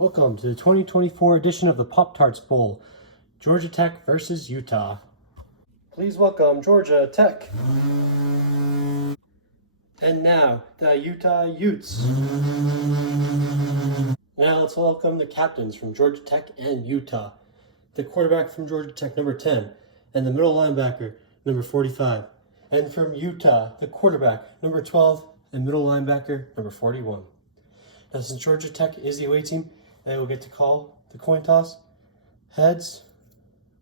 Welcome to the 2024 edition of the Pop-Tarts Bowl, Georgia Tech versus Utah. Please welcome Georgia Tech. And now, the Utah Utes. Now let's welcome the captains from Georgia Tech and Utah. The quarterback from Georgia Tech, number 10, and the middle linebacker, number 45. And from Utah, the quarterback, number 12, and middle linebacker, number 41. Now, since Georgia Tech is the away team, they will get to call the coin toss, heads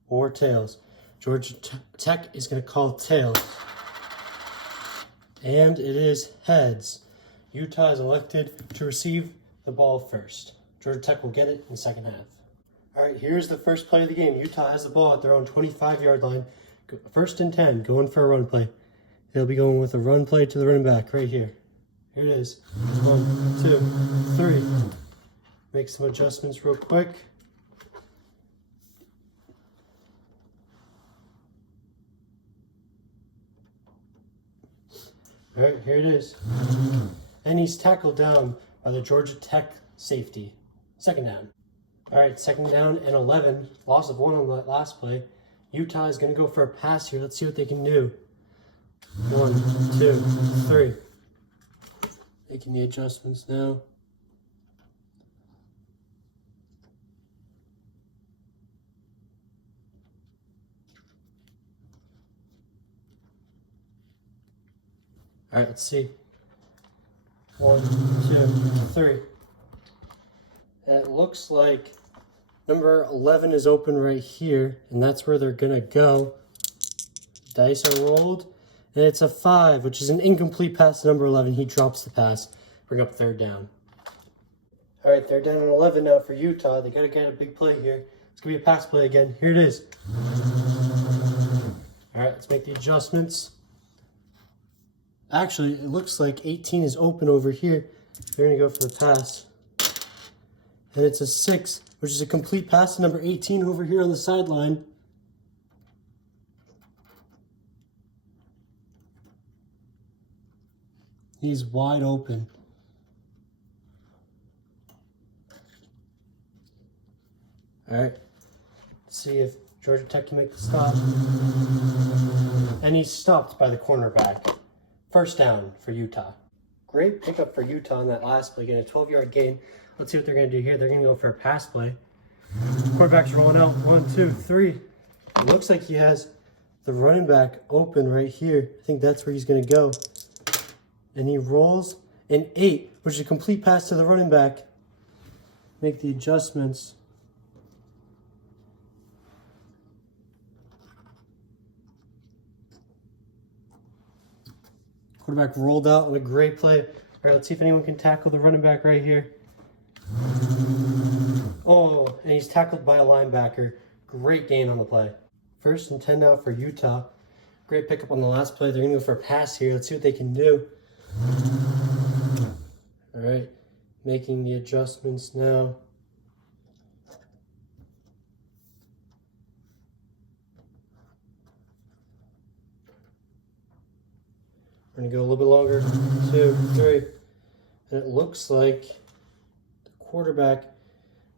or tails. Georgia Tech is going to call tails. And it is heads. Utah is elected to receive the ball first. Georgia Tech will get it in the second half. All right, here's the first play of the game. Utah has the ball at their own 25-yard line. First and 10, going for a run play. They'll be going with a run play to the running back right here. Here it is. 1, 2, 3. Make some adjustments real quick. All right, here it is. And he's tackled down by the Georgia Tech safety. Second down. All right, second down and 11. Loss of 1 on that last play. Utah is going to go for a pass here. Let's see what they can do. 1, 2, 3. Making the adjustments now. All right, let's see. 1, 2, 3. It looks like number 11 is open right here, and that's where they're going to go. Dice are rolled, and it's a 5, which is an incomplete pass to number 11. He drops the pass. Bring up third down. All right, third down and 11 now for Utah. They got to get a big play here. It's going to be a pass play again. Here it is. All right, let's make the adjustments. Actually, it looks like 18 is open over here. They're going to go for the pass. And it's a 6, which is a complete pass to number 18 over here on the sideline. He's wide open. All right. Let's see if Georgia Tech can make the stop. And he's stopped by the cornerback. First down for Utah. Great pickup for Utah on that last play, getting a 12-yard gain. Let's see what they're going to do here. They're going to go for a pass play. Quarterback's rolling out. 1, 2, 3. It looks like he has the running back open right here. I think that's where he's going to go. And he rolls an 8, which is a complete pass to the running back. Make the adjustments. Quarterback rolled out on a great play. All right, let's see if anyone can tackle the running back right here. Oh, and he's tackled by a linebacker. Great gain on the play. First and 10 now for Utah. Great pickup on the last play. They're going to go for a pass here. Let's see what they can do. All right, making the adjustments now. We're going to go a little bit longer. 2, 3. And it looks like the quarterback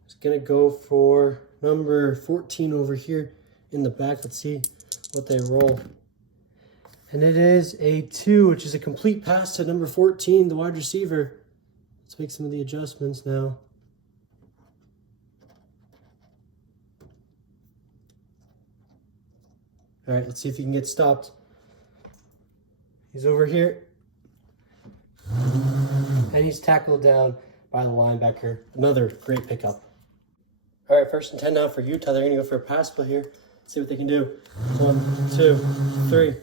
is going to go for number 14 over here in the back. Let's see what they roll. And it is a 2, which is a complete pass to number 14, the wide receiver. Let's make some of the adjustments now. All right, let's see if he can get stopped. He's over here. And he's tackled down by the linebacker. Another great pickup. All right, first and 10 now for Utah. They're going to go for a pass play here. Let's see what they can do. 1, 2, 3. It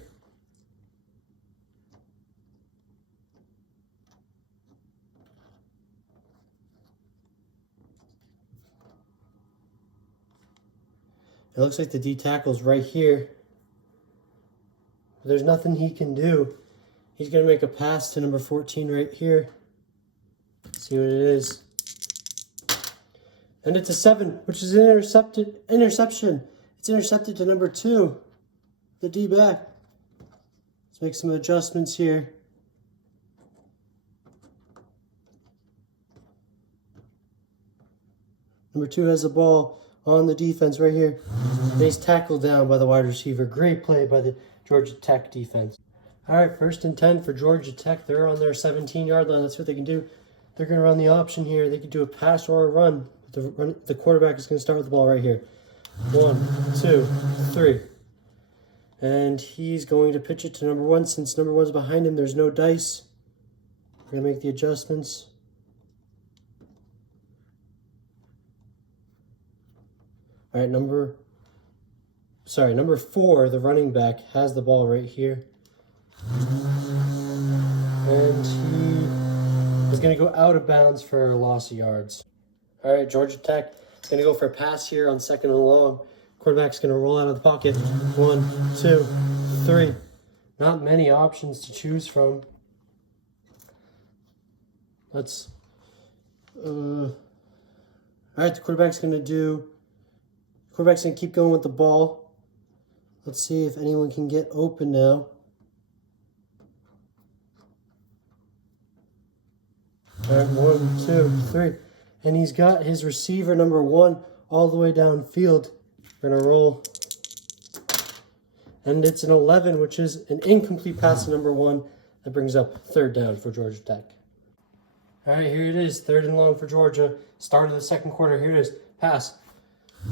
looks like the D tackle's right here. There's nothing he can do. He's going to make a pass to number 14 right here. See what it is. And it's a 7, which is an interception. It's intercepted to number 2, the D-back. Let's make some adjustments here. Number 2 has the ball on the defense right here. And he's tackled down by the wide receiver. Great play by the Georgia Tech defense. All right, 1st and 10 for Georgia Tech. They're on their 17-yard line. That's what they can do. They're going to run the option here. They can do a pass or a run. The quarterback is going to start with the ball right here. 1, 2, 3. And he's going to pitch it to number 1. Since number 1's behind him, there's no dice. We're going to make the adjustments. All right, number 4, the running back, has the ball right here. And he is going to go out of bounds for a loss of yards. All right, Georgia Tech is going to go for a pass here on 2nd and long. Quarterback's going to roll out of the pocket. 1, 2, 3. Not many options to choose from. Let's... all right, the quarterback's going to keep going with the ball. Let's see if anyone can get open now. All right, 1, 2, 3. And he's got his receiver, number 1, all the way downfield. We're going to roll. And it's an 11, which is an incomplete pass to number 1. That brings up 3rd down for Georgia Tech. All right, here it is. 3rd and long for Georgia. Start of the 2nd quarter. Here it is. Pass.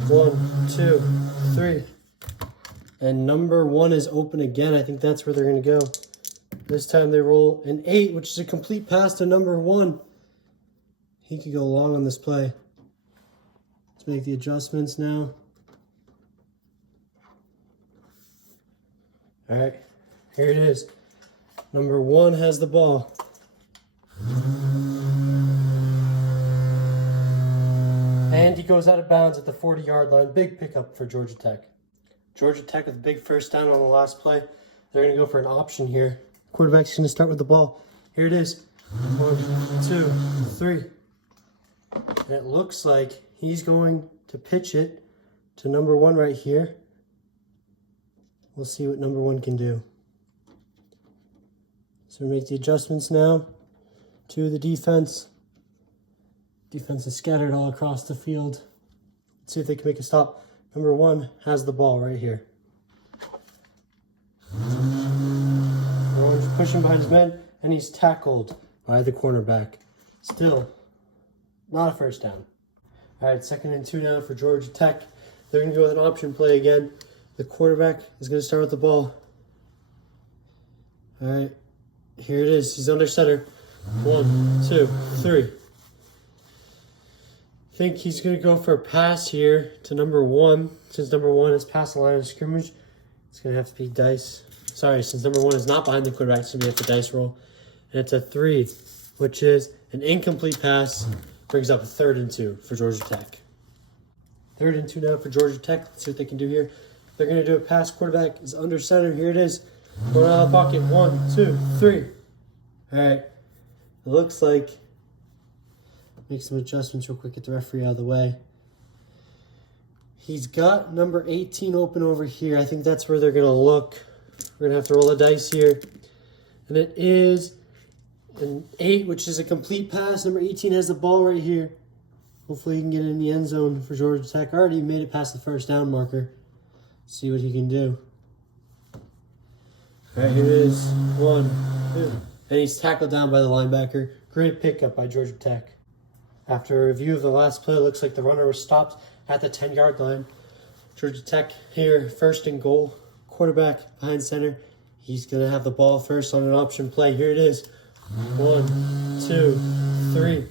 1, 2, 3. And number 1 is open again. I think that's where they're going to go. This time they roll an 8, which is a complete pass to number 1. He could go long on this play. Let's make the adjustments now. All right, here it is. Number 1 has the ball. And he goes out of bounds at the 40-yard line. Big pickup for Georgia Tech. Georgia Tech with a big 1st down on the last play. They're going to go for an option here. Quarterback's going to start with the ball. Here it is. 1, 2, 3. And it looks like he's going to pitch it to number 1 right here. We'll see what number 1 can do. So we make the adjustments now to the defense. Defense is scattered all across the field. Let's see if they can make a stop. Number 1 has the ball right here. Orange pushing behind his man, and he's tackled by the cornerback. Still, not a 1st down. All right, 2nd and 2 now for Georgia Tech. They're going to go with an option play again. The quarterback is going to start with the ball. All right, here it is. He's under center. 1, 2, 3. I think he's going to go for a pass here to number 1. Since number 1 is past the line of scrimmage, it's going to have to be dice. Sorry, since number 1 is not behind the quarterback, it's going to be at the dice roll. And it's a 3, which is an incomplete pass. Brings up a 3rd and 2 for Georgia Tech. 3rd and 2 now for Georgia Tech. Let's see what they can do here. They're going to do a pass. Quarterback is under center. Here it is. Going out of the pocket. 1, 2, 3. All right. It looks like... Make some adjustments real quick. Get the referee out of the way. He's got number 18 open over here. I think that's where they're going to look. We're going to have to roll a dice here. And it is an 8, which is a complete pass. Number 18 has the ball right here. Hopefully he can get it in the end zone for Georgia Tech. Already made it past the 1st down marker. See what he can do. All right, here it is. 1, 2. And he's tackled down by the linebacker. Great pickup by Georgia Tech. After a review of the last play, it looks like the runner was stopped at the 10-yard line. Georgia Tech here, 1st and goal. Quarterback behind center. He's going to have the ball first on an option play. Here it is. 1, 2, 3.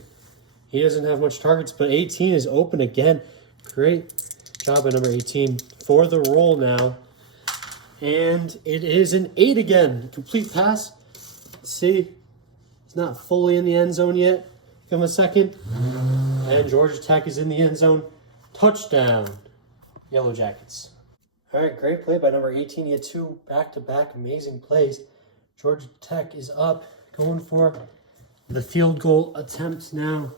He doesn't have much targets, but 18 is open again. Great job by number 18 for the roll now. And it is an 8 again. Complete pass. Let's see. It's not fully in the end zone yet. Give him a second. And Georgia Tech is in the end zone. Touchdown. Yellow Jackets. All right, great play by number 18. He had 2 back-to-back amazing plays. Georgia Tech is up, going for the field goal attempts now.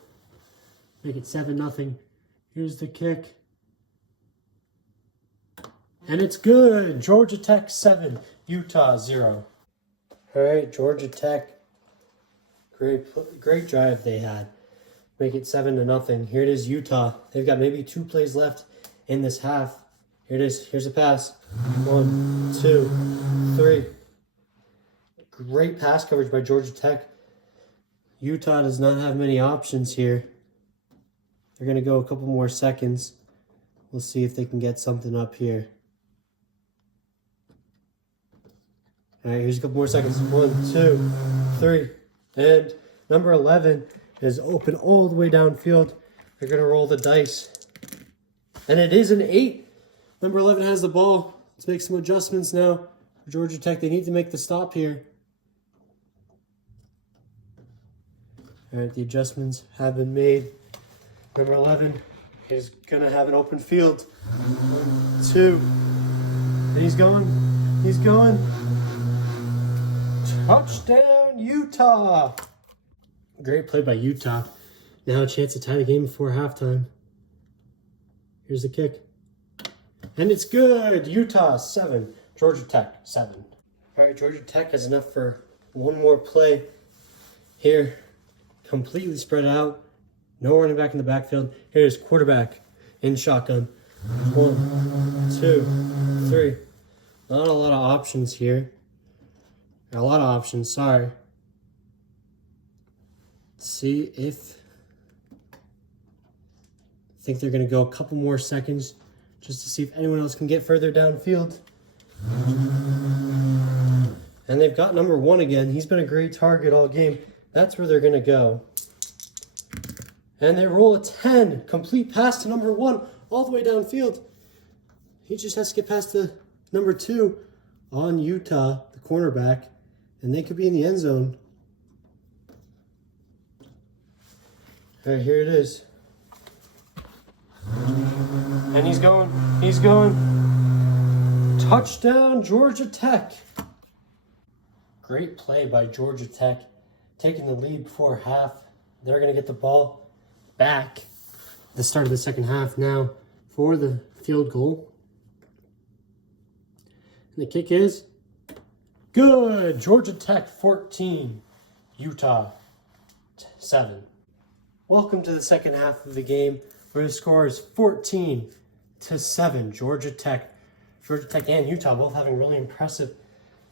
Make it 7-0. Here's the kick. And it's good. Georgia Tech 7, Utah 0. All right, Georgia Tech. Great drive they had. make it 7-0. Here it is, Utah. They've got maybe 2 plays left in this half. Here it is. Here's a pass. 1, 2, 3. Great pass coverage by Georgia Tech. Utah does not have many options here. They're going to go a couple more seconds. We'll see if they can get something up here. All right, here's a couple more seconds. 1, 2, 3. And number 11 is open all the way downfield. They're going to roll the dice. And it is an 8. Number 11 has the ball. Let's make some adjustments now. For Georgia Tech, they need to make the stop here. All right, the adjustments have been made. Number 11 is going to have an open field. 1, 2. And he's going. He's going. Touchdown, Utah. Great play by Utah. Now a chance to tie the game before halftime. Here's the kick. And it's good. Utah 7, Georgia Tech 7. All right, Georgia Tech has enough for one more play here. Completely spread out. No running back in the backfield. Here's quarterback in shotgun. 1, 2, 3. Not a lot of options here. A lot of options, sorry. Let's see if... I think they're going to go a couple more seconds just to see if anyone else can get further downfield. And they've got number 1 again. He's been a great target all game. That's where they're going to go. And they roll a 10. Complete pass to number 1 all the way downfield. He just has to get past the number 2 on Utah, the cornerback, and they could be in the end zone. All right, here it is. And he's going. He's going. Touchdown, Georgia Tech. Great play by Georgia Tech. Taking the lead before half. They're going to get the ball back at the start of the second half now for the field goal. And the kick is good. Georgia Tech 14, Utah 7. Welcome to the second half of the game where the score is 14-7. Georgia Tech and Utah both having really impressive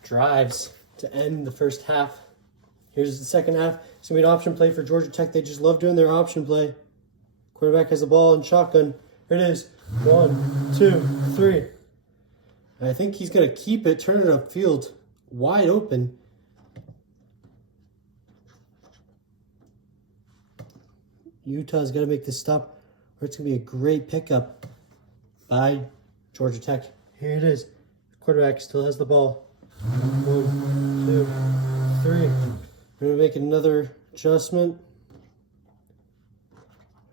drives to end the first half. Here's the second half. It's going to be an option play for Georgia Tech. They just love doing their option play. Quarterback has the ball in shotgun. Here it is. 1, 2, 3. And I think he's going to keep it, turn it upfield, wide open. Utah's got to make this stop, or it's going to be a great pickup by Georgia Tech. Here it is. Quarterback still has the ball. 1, 2, 3. We're going to make another adjustment.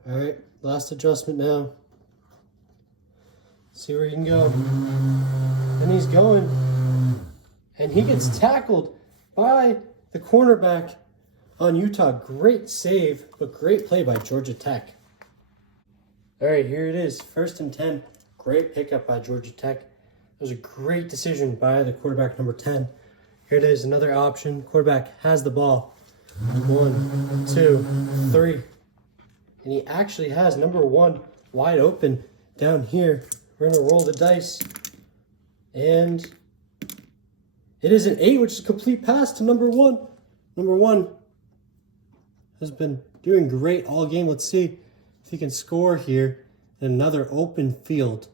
All right, last adjustment now. See where he can go. And he's going. And he gets tackled by the cornerback on Utah. Great save, but great play by Georgia Tech. All right, here it is. 1st and 10. Great pickup by Georgia Tech. It was a great decision by the quarterback, number 10. Here it is, another option. Quarterback has the ball. 1, 2, 3. And he actually has number 1 wide open down here. We're going to roll the dice. And it is an 8, which is a complete pass to number 1. Number 1 has been doing great all game. Let's see if he can score here in another open field.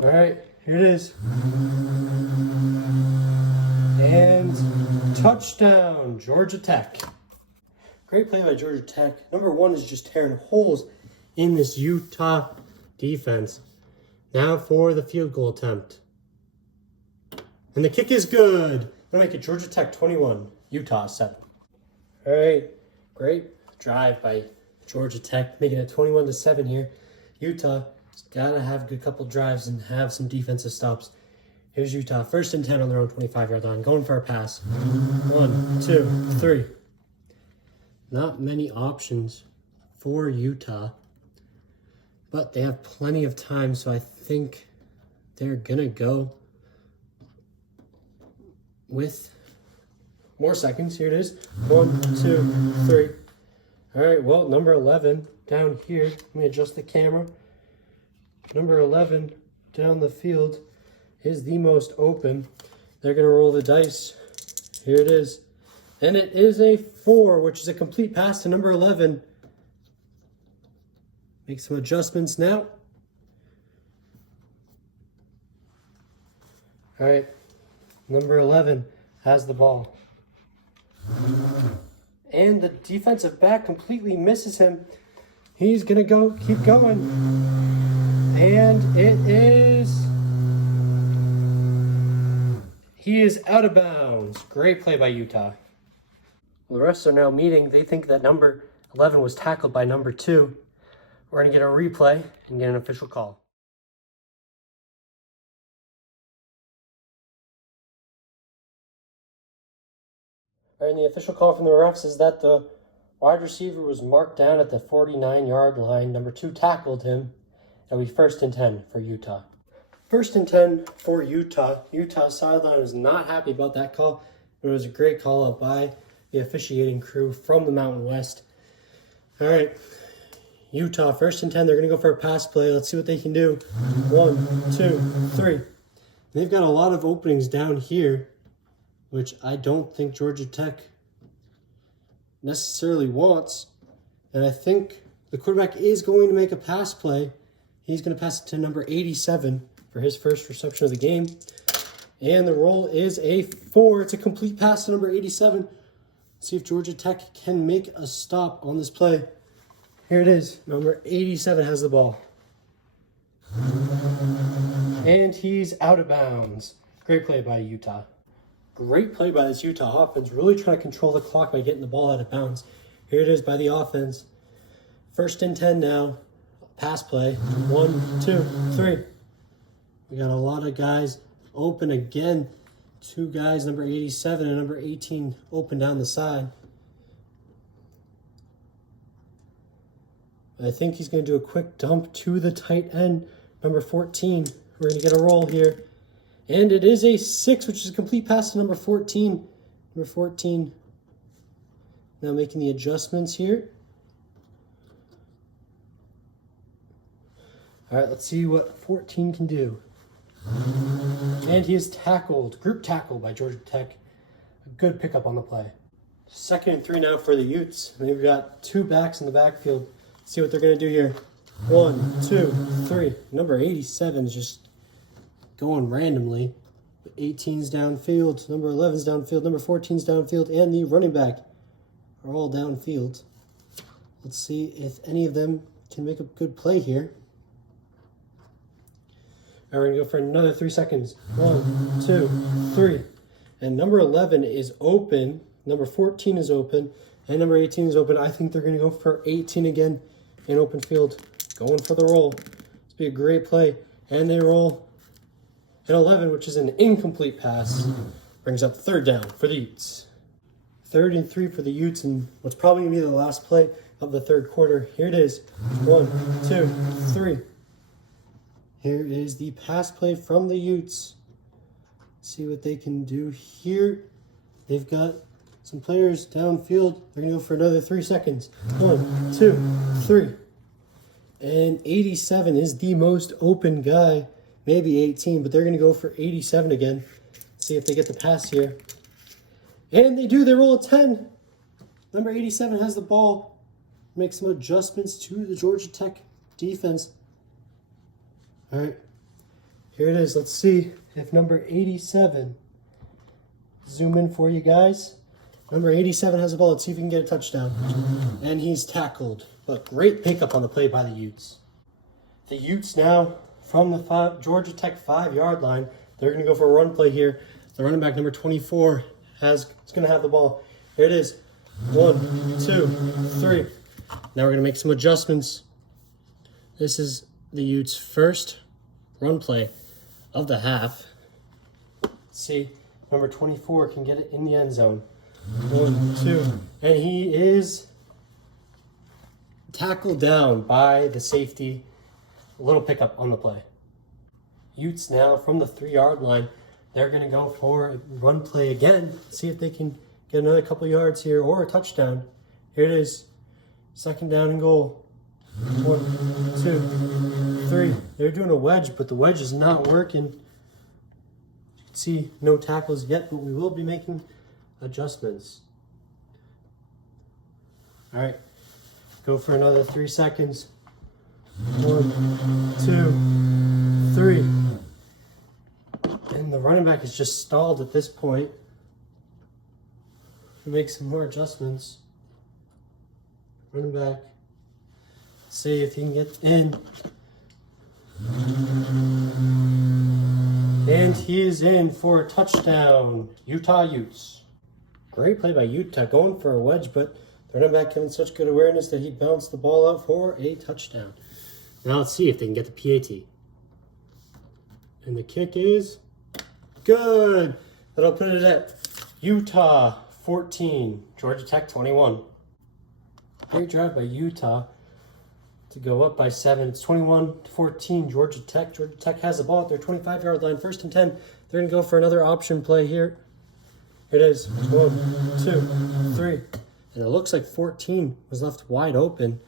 All right, here it is. And touchdown, Georgia Tech. Great play by Georgia Tech. Number 1 is just tearing holes in this Utah defense. Now for the field goal attempt. And the kick is good. Gonna make it Georgia Tech 21, Utah 7. All right, great drive by Georgia Tech, making it 21-7 here. Utah's gotta have a good couple drives and have some defensive stops. Here's Utah, 1st and 10 on their own 25-yard line, going for a pass. 1, 2, 3. Not many options for Utah, but they have plenty of time, so I think they're gonna go with more seconds. Here it is. 1, 2, 3. All right, well, number 11 down here. Let me adjust the camera. Number 11 down the field is the most open. They're going to roll the dice. Here it is. And it is a 4, which is a complete pass to number 11. Make some adjustments now. All right, number 11 has the ball. And the defensive back completely misses him. He's going to keep going. And he is out of bounds. Great play by Utah. Well, the refs are now meeting. They think that number 11 was tackled by number 2. We're going to get a replay and get an official call. All right, and the official call from the refs is that the wide receiver was marked down at the 49-yard line. Number 2 tackled him. It'll be 1st and 10 for Utah. 1st and 10 for Utah. Utah's sideline was not happy about that call, but it was a great call out by the officiating crew from the Mountain West. All right, Utah, 1st and 10. They're going to go for a pass play. Let's see what they can do. 1, 2, 3. They've got a lot of openings down here, which I don't think Georgia Tech necessarily wants. And I think the quarterback is going to make a pass play. He's going to pass it to number 87 for his first reception of the game. And the roll is a 4. It's a complete pass to number 87. Let's see if Georgia Tech can make a stop on this play. Here it is. Number 87 has the ball. And he's out of bounds. Great play by Utah. Great play by this Utah offense. Really trying to control the clock by getting the ball out of bounds. Here it is by the offense. 1st and 10 now. Pass play. 1, 2, 3. We got a lot of guys open again. 2 guys, number 87 and number 18, open down the side. I think he's going to do a quick dump to the tight end, number 14. We're going to get a roll here. And it is a 6, which is a complete pass to number 14. Number 14 now making the adjustments here. All right, let's see what 14 can do. And he is tackled, group tackle by Georgia Tech. A good pickup on the play. 2nd and 3 now for the Utes. And they've got 2 backs in the backfield. Let's see what they're going to do here. 1, 2, 3. Number 87 is just going randomly. 18's downfield, number 11's downfield, number 14's downfield, and the running back are all downfield. Let's see if any of them can make a good play here. All right, we're going to go for another 3 seconds. 1, 2, 3. And number 11 is open. Number 14 is open. And number 18 is open. I think they're going to go for 18 again in open field. Going for the roll. It's be a great play. And they roll an 11, which is an incomplete pass. Brings up 3rd down for the Utes. 3rd and 3 for the Utes. And what's probably going to be the last play of the 3rd quarter. Here it is. 1, 2, 3. Here is the pass play from the Utes. See what they can do here. They've got some players downfield. They're going to go for another 3 seconds. 1, 2, 3. And 87 is the most open guy. Maybe 18, but they're going to go for 87 again. See if they get the pass here. And they do. They roll a 10. Number 87 has the ball. Make some adjustments to the Georgia Tech defense. All right, here it is. Let's see if number 87, zoom in for you guys. Number 87 has the ball. Let's see if we can get a touchdown. And he's tackled, but great pickup on the play by the Utes. The Utes now from the Georgia Tech 5-yard line. They're going to go for a run play here. The running back, number 24, is going to have the ball. Here it is. 1, 2, 3. Now we're going to make some adjustments. This is the Utes' first run play of the half. Let's see, number 24 can get it in the end zone. 1, 2, and he is tackled down by the safety. A little pickup on the play. Utes now from the 3-yard line. They're going to go for a run play again. See if they can get another couple yards here or a touchdown. Here it is. 2nd down and goal. 1, 2, 3. They're doing a wedge, but the wedge is not working. You can see no tackles yet, but we will be making adjustments. All right, go for another 3 seconds. 1, 2, 3. And the running back is just stalled at this point. We make some more adjustments. Running back. See if he can get in. And he is in for a touchdown. Utah Utes. Great play by Utah, going for a wedge, but the running back having such good awareness that he bounced the ball out for a touchdown. Now let's see if they can get the PAT. And the kick is good. That'll put it at Utah 14, Georgia Tech 21. Great drive by Utah to go up by 7. It's 21-14, Georgia Tech. Georgia Tech has the ball at their 25-yard line. 1st and 10. They're going to go for another option play here. Here it is. 1, 2, 3. And it looks like 14 was left wide open.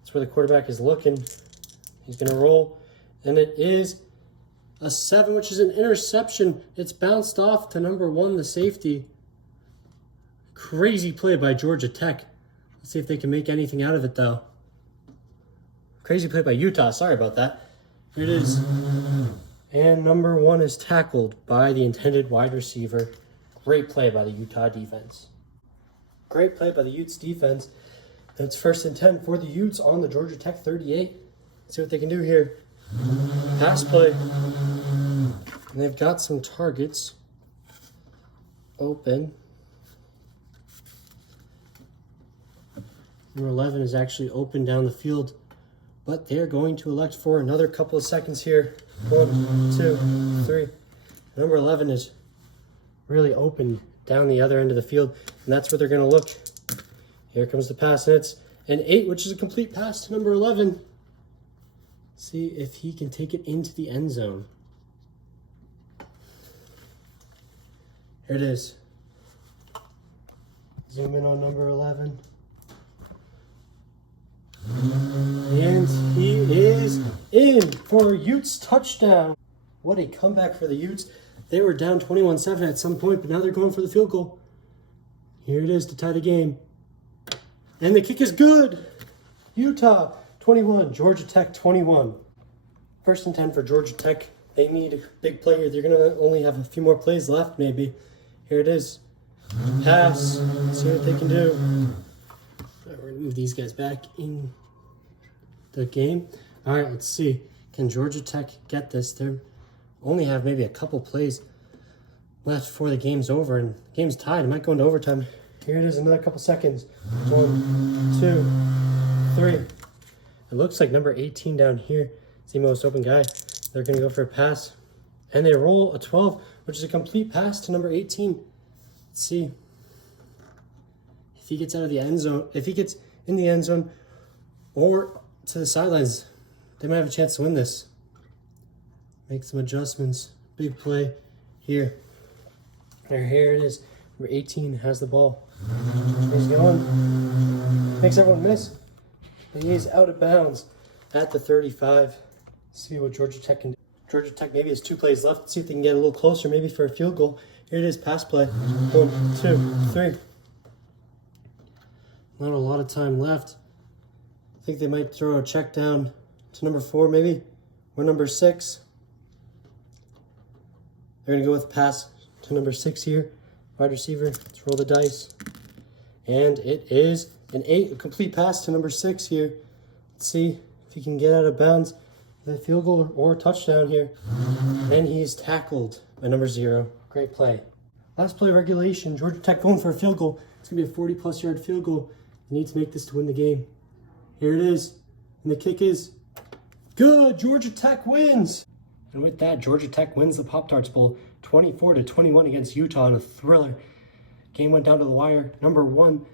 That's where the quarterback is looking. He's going to roll. And it is a 7, which is an interception. It's bounced off to number 1, the safety. Crazy play by Georgia Tech. Let's see if they can make anything out of it, though. Crazy play by Utah. Sorry about that. Here it is. And number 1 is tackled by the intended wide receiver. Great play by the Utah defense. Great play by the Utes defense. That's 1st and 10 for the Utes on the Georgia Tech 38. Let's see what they can do here. Pass play. And they've got some targets open. Number 11 is actually open down the field, but they're going to elect for another couple of seconds here. 1, 2, 3. Number 11 is really open down the other end of the field, and that's where they're going to look. Here comes the pass, and it's an 8, which is a complete pass to number 11. See if he can take it into the end zone. Here it is. Zoom in on number 11. And he is in for a Utes touchdown. What a comeback for the Utes. They were down 21-7 at some point, but now they're going for the field goal. Here it is to tie the game. And the kick is good. Utah 21, Georgia Tech 21. 1st and 10 for Georgia Tech. They need a big play here. They're going to only have a few more plays left, maybe. Here it is. Pass. See what they can do. We're going to move these guys back in the game. All right, let's see. Can Georgia Tech get this? They only have maybe a couple plays left before the game's over, and the game's tied. It might go into overtime. Here it is, another couple seconds. 1, 2, 3. It looks like number 18 down here is the most open guy. They're going to go for a pass, and they roll a 12, which is a complete pass to number 18. Let's see if he gets out of the end zone. If he gets in the end zone or to the sidelines, they might have a chance to win this. Make some adjustments. Big play here. Here it is. Number 18 has the ball. He's going. Makes everyone miss. And he's out of bounds at the 35. See what Georgia Tech can do. Georgia Tech maybe has 2 plays left. Let's see if they can get a little closer, maybe for a field goal. Here it is, pass play. 1, 2, 3. Not a lot of time left. I think they might throw a check down to number 4, maybe, or number 6. They're going to go with pass to number 6 here. Wide receiver. Let's roll the dice. And it is an 8, a complete pass to number 6 here. Let's see if he can get out of bounds with a field goal or a touchdown here. And he's tackled by number 0. Great play. Last play regulation. Georgia Tech going for a field goal. It's going to be a 40-plus yard field goal. They need to make this to win the game. Here it is. And the kick is good. Georgia Tech wins. And with that, Georgia Tech wins the Pop-Tarts Bowl 24-21 against Utah in a thriller. Game went down to the wire. Number 1,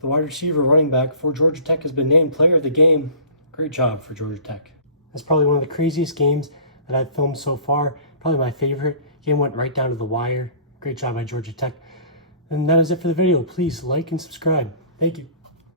the wide receiver running back for Georgia Tech has been named player of the game. Great job for Georgia Tech. That's probably one of the craziest games that I've filmed so far. Probably my favorite. Game went right down to the wire. Great job by Georgia Tech. And that is it for the video. Please like and subscribe. Thank you.